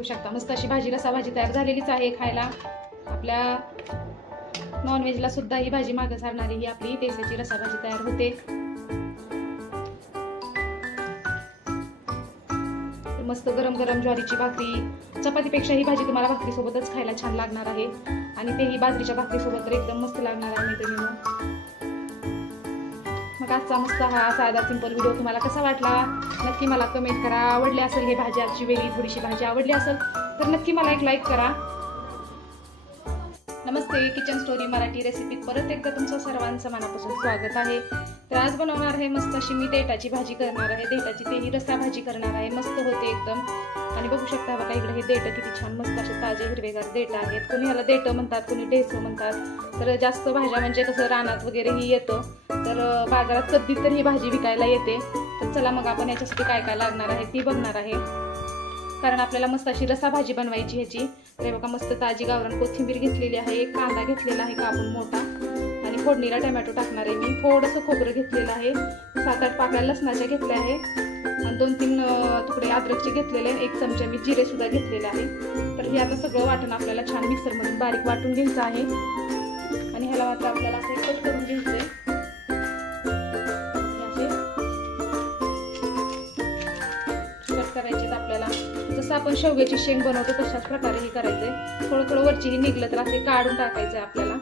बघू शकता मस्त अशी भाजी रसा भाजी तयार झालेलीच आहे खायला. आपल्या नॉनव्हेजला सुद्धा ही भाजी मागे सारणारी ही आपली देसाची रसा भाजी तयार होते. मस्त गरम गरम ज्वारीची भाकरी, चपातीपेक्षा ही भाजी तुम्हाला भाकरी सोबतच खायला छान लागणार आहे आणि तेही बाजरीच्या भाकरी सोबत तर एकदम मस्त लागणार आहे मैत्रिणींनो. मग आजचा मस्त हा साधा सिंपल व्हिडिओ तुम्हाला कसा वाटला नक्की मला कमेंट करा. आवडली असेल हे भाजी आजची वेगळी थोडीशी भाजी आवडली असेल तर नक्की मला एक लाईक करा. नमस्ते, किचन स्टोरी मराठी रेसिपीत परत एकदा तुमचं सर्वांचं मनापासून स्वागत आहे. तर आज बनवणार आहे मस्त अशी मी देठाची भाजी करणार आहे. देठाची तेही रस्सा भाजी करणार आहे. मस्त होते एकदम. आणि बघू शकता बघा इकडे हे देठ किती छान मस्त असे ताजे हिरवेगार देठ आहेत. कोणी ह्याला देठ म्हणतात, कोणी ढेसं म्हणतात. तर जास्त भाज्या म्हणजे कसं रानात वगैरे ही येतं तर बाजारात कधी तर ही भाजी विकायला येते. तर चला मग आपण याच्यासाठी काय काय लागणार आहे ती बघणार आहे. कारण आपल्याला मस्त अशी रसा भाजी बनवायची ह्याची. तर बघा मस्त ताजी गावरान कोथिंबीर घेतलेली आहे, एक कांदा घेतलेला आहे कापून मोठा आणि फोडणीला टोमॅटो टाकणार आहे मी. थोडंसं खोबरं घेतलेलं आहे, 7-8 पाकळ्या लसणाच्या घेतल्या आहे आणि 2-3 तुकडे अद्रकचे घेतलेले, 1 चमचा मी जिरे सुद्धा घेतलेले आहे. तर हे आता सगळं वाटण आपल्याला छान मिक्सरमधून बारीक वाटून घ्यायचं आहे आणि ह्याला मात्र आपल्याला असं कट करून घ्यायचंय. कट करायचे आपल्याला जसं आपण शेवग्याची शेंग बनवतो तशाच प्रकारे हे करायचंय. थोडं थोडं वरची निघलं तर असे काढून टाकायचंय आपल्याला,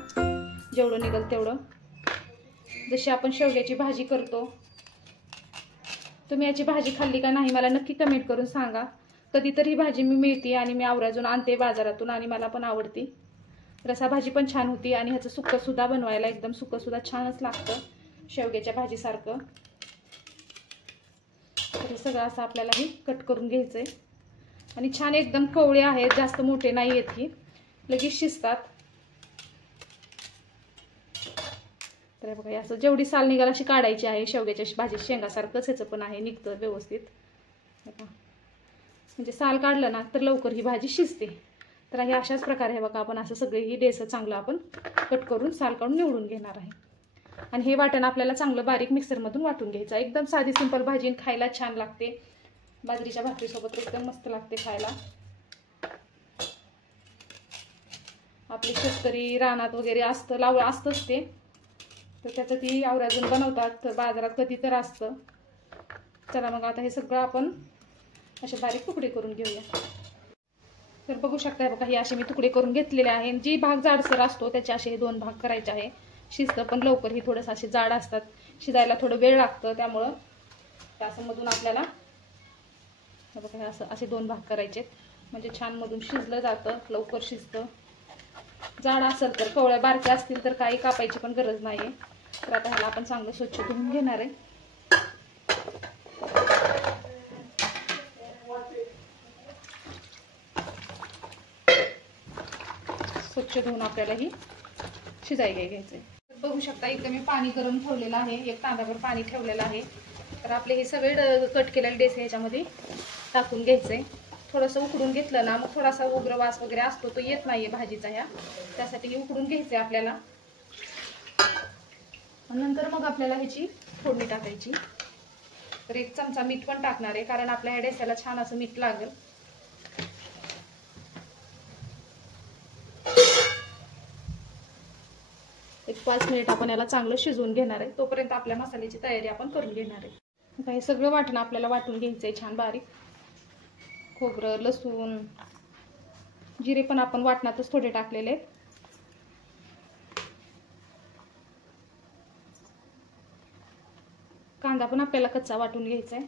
जेवढं निघेल तेवढं. जशी आपण शेवग्याची भाजी करतो. तुम्ही याची भाजी खाल्ली का नाही मला नक्की कमेंट करून सांगा. कधीतरी ही भाजी मी मिळते आणि मी आवर्जून आणते बाजारातून आणि मला पण आवडती. रसा भाजी पण छान होती आणि ह्याचं सुक्कं सुद्धा बनवायला एकदम सुक्कं सुद्धा छानच लागतं शेवग्याच्या भाजीसारखं. तर हे सगळं असं आपल्याला हे कट करून घ्यायचंय आणि छान एकदम कवळे आहेत, जास्त मोठे नाही आहेत, ही लगेच शिजतात. तर बघा असं जेवढी साल निघाल अशी काढायची आहे. शेवग्याच्या भाजी शेंगासारखंच ह्याचं पण आहे, निघतं व्यवस्थित. म्हणजे साल काढलं ना तर लवकर ही भाजी शिजते. तर हे अशाच प्रकारे आहे बघा आपण असं सगळे ही डेस चांगलं आपण कट करून साल काढून निवडून घेणार आहे. आणि हे वाटण आपल्याला चांगलं बारीक मिक्सरमधून वाटून घ्यायचं. एकदम साधी सिंपल भाजी खायला छान लागते. बाजरीच्या भाकरीसोबत एकदम मस्त लागते खायला. आपले शेतकरी रानात वगैरे असतंच ते, तर त्याचं ती आवर्जून बनवतात. तर बाजारात कधी तर असतं. चला मग आता हे सगळं आपण असे बारीक तुकडे करून घेऊया. तर बघू शकता बघा हे असे मी तुकडे करून घेतलेले आहे. जी भाग जाडसर असतो त्याचे असे 2 भाग करायचे आहे. शिजतं पण लवकर. ही थोडंसं असे जाड असतात, शिजायला थोडं वेळ लागतं. त्यामुळं असं मधून आपल्याला बघा असं असे 2 भाग करायचे म्हणजे छान मधून शिजलं जातं, लवकर शिजतं. जाड असेल तर कवळ्या बारक्या असतील तर काही कापायची पण गरज नाही आहे. तर आता ह्याला आपण चांगलं स्वच्छ धुवून घेणार आहे. स्वच्छ धुवून आपल्याला ही शिजायला घ्यायचंय. बघू शकता इकडे मी पाणी गरम ठेवलेलं आहे, 1 तांब्यावर पाणी ठेवलेलं आहे. तर आपले हे सगळे कट केलेले डेस ह्याच्यामध्ये टाकून घ्यायचंय. थोडंसं उकडून घेतलं ना मग थोडासा उग्र वास वगैरे असतो तो येत नाहीये भाजीचा ह्या, त्यासाठी उकडून घ्यायचंय आपल्याला. नंतर मग आपल्याला ह्याची फोडणी टाकायची. तर 1 चमचा मीठ पण टाकणार आहे कारण आपल्या ह्या डेस्याला छान असं मीठ लागेल. एक 5 मिनिट आपण याला चांगलं शिजवून घेणार आहे. तोपर्यंत आपल्या मसाल्याची तयारी आपण करून घेणार आहे. आता हे सगळं वाटण आपल्याला वाटून घ्यायचंय छान बारीक. खोबरं, लसूण, जिरे पण आपण वाटणातच थोडे टाकलेले आहेत. कांदा पण आपल्याला कच्चा वाटून घ्यायचा आहे.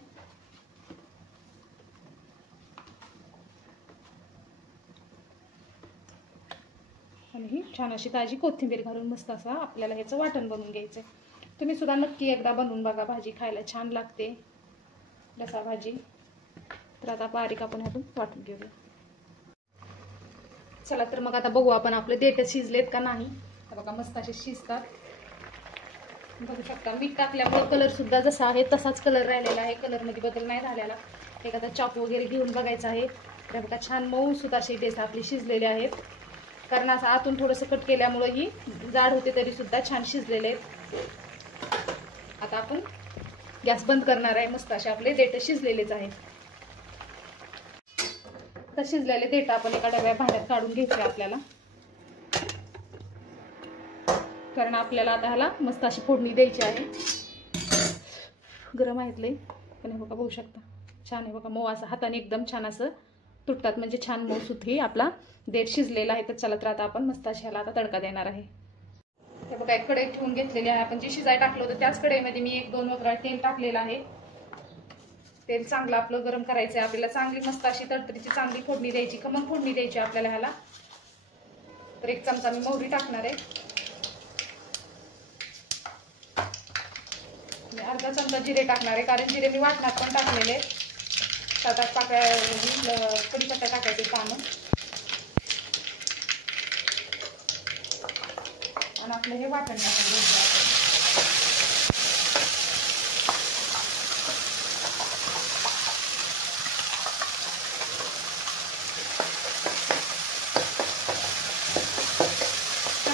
आणि ही छान अशी ताजी कोथिंबीर घालून मस्त असा आपल्याला ह्याचं वाटण बनवून घ्यायचं आहे. तुम्ही सुद्धा नक्की एकदा बनवून बघा, भाजी खायला छान लागते रसा भाजी. तर आता बारीक आपण ह्यातून वाटून घेऊया. चला तर मग आता बघू आपण आपले देठ शिजलेत का नाही. तर बघा मस्त असे शिजतात. बघू शकता मीठ टाकल्यामुळे कलर सुद्धा जसा आहे तसाच कलर राहिलेला आहे, कलर मध्ये बदल नाही झालेला. एखादा चाकू वगैरे घेऊन बघायचा आहे. तर बघा छान मऊ सुद्धा असे डेस आपले शिजलेले आहेत. कारण असं आतून थोडंसं कट केल्यामुळे ही जाड होते तरी सुद्धा छान शिजलेले आहेत. आता आपण गॅस बंद करणार आहे. मस्त असे आपले देठ शिजलेलेच आहेत. आता शिजलेले देठ आपण एका डब्या भांड्यात काढून घ्यायचे आपल्याला, कारण आपल्याला आता ह्याला मस्त अशी फोडणी द्यायची आहे. गरम आहेत लई, पण हे बघा बघू शकता छान आहे बघा, मऊ असं हाताने एकदम छान असं तुटतात, म्हणजे छान मऊ सुथी आपला देठ शिजलेला आहे. तर चला तर आता आपण मस्त अशी ह्याला आता तडका देणार आहे. हे बघा एक कढई ठेवून घेतलेली आहे आपण, जी शिजाय टाकलं होतं त्याच कढईमध्ये मी 1-2 वगैरे तेल टाकलेलं आहे. तेल चांगलं आपलं गरम करायचं आहे आपल्याला, चांगली मस्त अशी तडतडीची चांगली फोडणी द्यायची, खमंग फोडणी द्यायची आपल्याला ह्याला. तर 1 चमचा मी मोहरी टाकणार आहे, अर्धा चमचा जिरे टाकणार आहे, कारण जिरे मी वाटणात पण टाकलेले. 7-8 पाकळ्या कढीपत्ता टाकायचे पानं, आणि आपलं हे वाटण टाकायचं.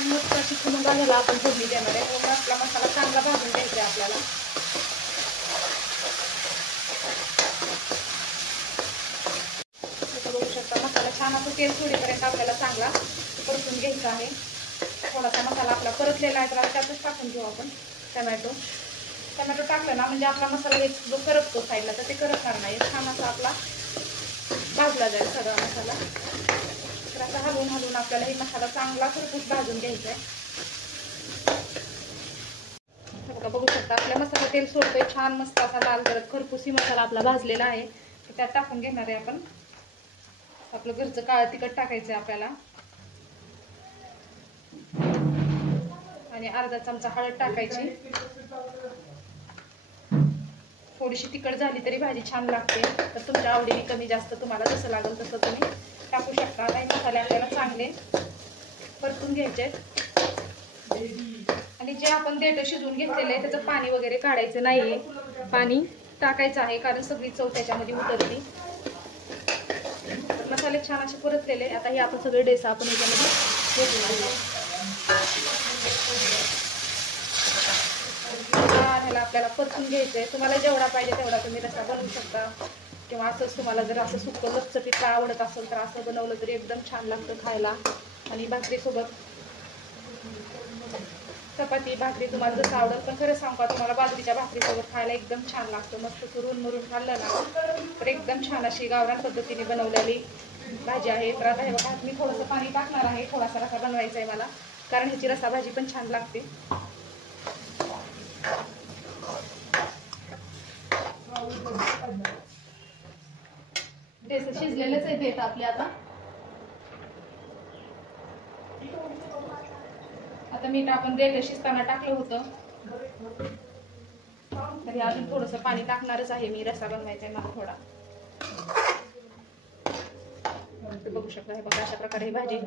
मस्त अशी खमंग झाला आपण फोडणी देणार आहे. मग आपला मसाला चांगला भाजून द्यायचा आहे आपल्याला. बघू शकता मसाला छान असं तेल सोडीपर्यंत आपल्याला चांगला परतून घ्यायचा आहे. थोडासा मसाला आपला परतलेला आहे तर त्यातच टाकून घेऊ आपण टमॅटो टाकलं ना, म्हणजे आपला मसाला जो करपतो साईडला तर ते करपणार नाही, छान असा आपला भाजला जाईल सगळा मसाला. तर असं हलवून हलवून आपल्याला हे मसाला चांगला खरपूस भाजून घ्यायचा आहे. बघा बघू शकता आपल्या मसाला तेल सोडतोय छान मस्त असा लाल करत खरपूसी मसाला आपला भाजलेला आहे. तर त्यात टाकून घेणार आहे आपण. आपलं घरचं काळं तिखट टाकायचं आहे आपल्याला, आणि अर्धा चमचा हळद टाकायची. थोडीशी तिखट झाली तरी भाजी छान लागते, तर तुमच्या आवडीने कमी जास्त तुम्हाला जसं लागेल तसं तुम्ही टाकू शकता. आता हे मसाले आपल्याला चांगले परतून घ्यायचे, आणि जे आपण देठ शिजवून घेतलेले आहे त्याचं पाणी वगैरे काढायचं नाहीये, पाणी टाकायचं आहे कारण सगळी चव त्याच्यामध्ये उतरली. तर मसाले छान असे परतलेले. आता हे आपण सगळे डेसा आपण याच्यामध्ये घेतलेले ह्याला आपल्याला परतून घ्यायचंय. तुम्हाला जेवढा पाहिजे तेवढा तुम्ही रस्सा बनवू शकता, किंवा असंच तुम्हाला जर असं सुक्कं लचपीत आवडत असेल तर असं बनवलं तरी एकदम छान लागतं खायला. आणि भाकरीसोबत, चपाती भाकरी तुम्हाला जसं आवडेल, पण खरं सांगू का तुम्हाला बाजरीच्या भाकरीसोबत खायला एकदम छान लागतं. मस्त चुरून मुरून खाल्लं ना तर एकदम छान अशी गावरान पद्धतीने बनवलेली भाजी आहे. तर आता हे बघा मी थोडंसं पाणी टाकणार आहे, थोडासा रस्सा बनवायचा आहे मला, कारण ह्याची रस्सा भाजी पण छान लागते. देठ शिजलेलेच आहे देठ आपले. आता मीठ आपण देठ शिजताना टाकलं होतं, तरी अजून थोडंसं पाणी टाकणारच आहे मी, रस्सा बनवायचा आहे मला थोडा. बघू शकता हे बघा अशा प्रकारे ही भाजी.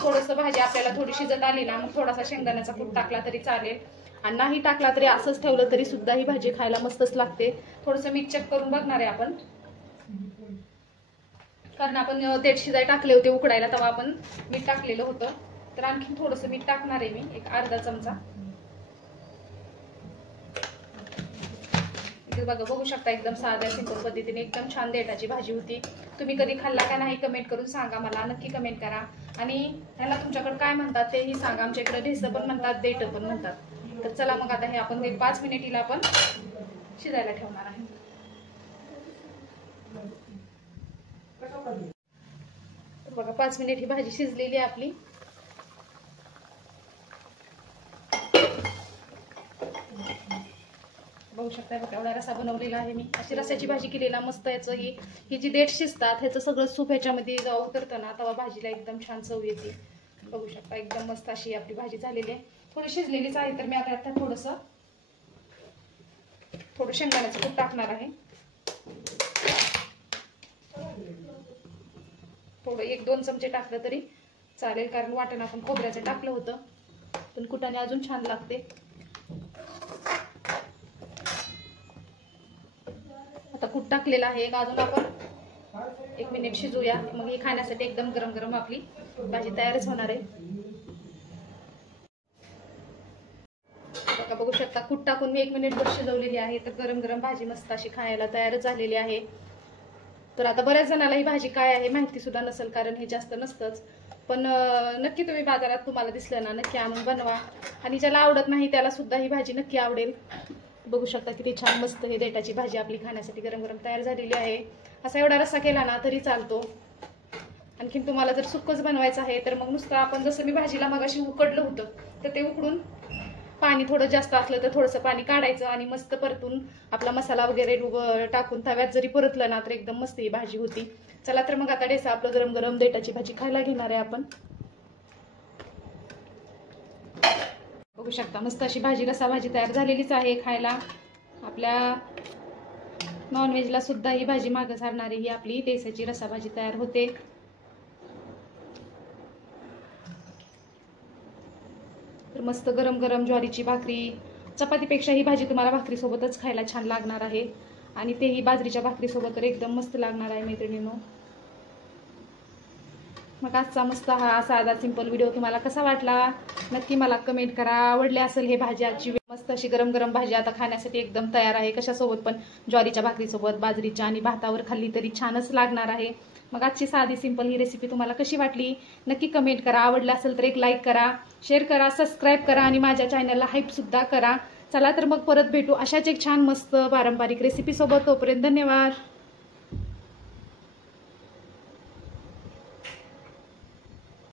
थोडंसं भाजी आपल्याला थोडी शिजत आली ना मग थोडासा शेंगदाण्याचा कूट टाकला तरी चालेल, आणि नाही टाकला तरी असंच ठेवलं तरी सुद्धा ही भाजी खायला मस्तच लागते. थोडंसं मीठ चेक करून बघणार आहे आपण, कारण आपण देठ शिजाय टाकले होते उकडायला तेव्हा आपण मीठ टाकलेलं होतं. तर आणखी थोडंसं मीठ टाकणार आहे मी, एक अर्धा चमचा. बघा बघू शकता एकदम साध्या सिंपल पद्धतीने एकदम छान देठाची भाजी होती. तुम्ही कधी खाल्ला का नाही कमेंट करून सांगा मला, नक्की कमेंट करा. आणि ह्याला तुमच्याकडे काय म्हणतात तेही सांगा. आमच्या इकडे ढेसं पण म्हणतात, देठ पण म्हणतात. तर चला मग आता हे आपण 5 मिनिटीला आपण शिजायला ठेवणार आहे. बघा 5 मिनिट ही भाजी शिजलेली आहे आपली. बघू शकता बघा एवढा रस्सा बनवलेला आहे मी. अशी रस्स्याची भाजी केली ना मस्त. याचं ही जी देठ शिजतात ह्याचं सगळं सूप ह्याच्यामध्ये जेव्हा उतरतं ना तेव्हा भाजीला एकदम छान चव येते. बघू शकता एकदम मस्त अशी आपली भाजी झालेली आहे. थोडी शिजलेलीच आहे तर मी आता थोडं शेंगदाण्याचं कूट टाकणार आहे. थोडं 1-2 चमचे टाकलं तरी चालेल, कारण वाटण आपण खोबऱ्याचं टाकलं होतं, पण कुटाने अजून छान लागते. आता कूट टाकलेलं आहे, अजून आपण 1 मिनिट शिजूया. मग हे खाण्यासाठी एकदम गरम गरम आपली भाजी तयारच होणार आहे. बघा बघू शकता कूट टाकून मी 1 मिनिटभर शिजवलेली आहे. तर गरम गरम भाजी मस्त अशी खायला तयारच झालेली आहे. तर आता बऱ्याच जणाला ही भाजी काय आहे माहिती सुद्धा नसेल, कारण हे जास्त नसतंच. पण नक्की तुम्ही बाजारात तुम्हाला दिसलं ना नक्की आणून बनवा, आणि ज्याला आवडत नाही त्याला सुद्धा ही भाजी नक्की आवडेल. बघू शकता किती छान मस्त हे देठाची भाजी आपली खाण्यासाठी गरम गरम तयार झालेली आहे. असा एवढा रस्सा केला ना तरी चालतो. आणखीन तुम्हाला जर सुक्कच बनवायचं आहे तर मग नुसतं आपण जसं मी भाजीला मगाशी उकडलं होतं तर ते उकडून पाणी थोडं जास्त असलं तर थोडंसं पाणी काढायचं आणि मस्त परतून आपला मसाला वगैरे टाकून तव्यात जरी परतलं ना तर एकदम मस्त ही भाजी होती. चला तर मग आता डेसा आपलं गरम गरम देठाची भाजी खायला घेणार आहे आपण. बघू शकता मस्त अशी भाजी रसा भाजी तयार झालेलीच आहे खायला. आपल्या नॉनव्हेजला सुद्धा ही भाजी मागं सारणारी ही आपली देसाची रसा भाजी तयार होते. तर मस्त गरम गरम ज्वारीची भाकरी, चपातीपेक्षा ही भाजी तुम्हाला भाकरीसोबतच खायला छान लागणार आहे, आणि तेही बाजरीच्या भाकरीसोबत तर एकदम मस्त लागणार आहे मैत्रिणींनो. मग आजचा मस्त हा साधा सिंपल व्हिडिओ तुम्हाला कसा वाटला नक्की मला कमेंट करा. आवडले असेल हे भाजी आजची मस्त अशी गरम गरम भाजी आता खाण्यासाठी एकदम तयार आहे. कशासोबत पण ज्वारीच्या भाकरीसोबत, बाजरीच्या आणि भातावर खाल्ली तरी छानच लागणार आहे. मग आजची साधी सिंपल ही रेसिपी तुम्हाला कशी वाटली नक्की कमेंट करा. आवडलं असेल तर एक लाईक करा, शेअर करा, सबस्क्राईब करा आणि माझ्या चॅनलला हाईप सुद्धा करा. चला तर मग परत भेटू अशाच एक छान मस्त पारंपरिक रेसिपी सोबत. तोपर्यंत धन्यवाद.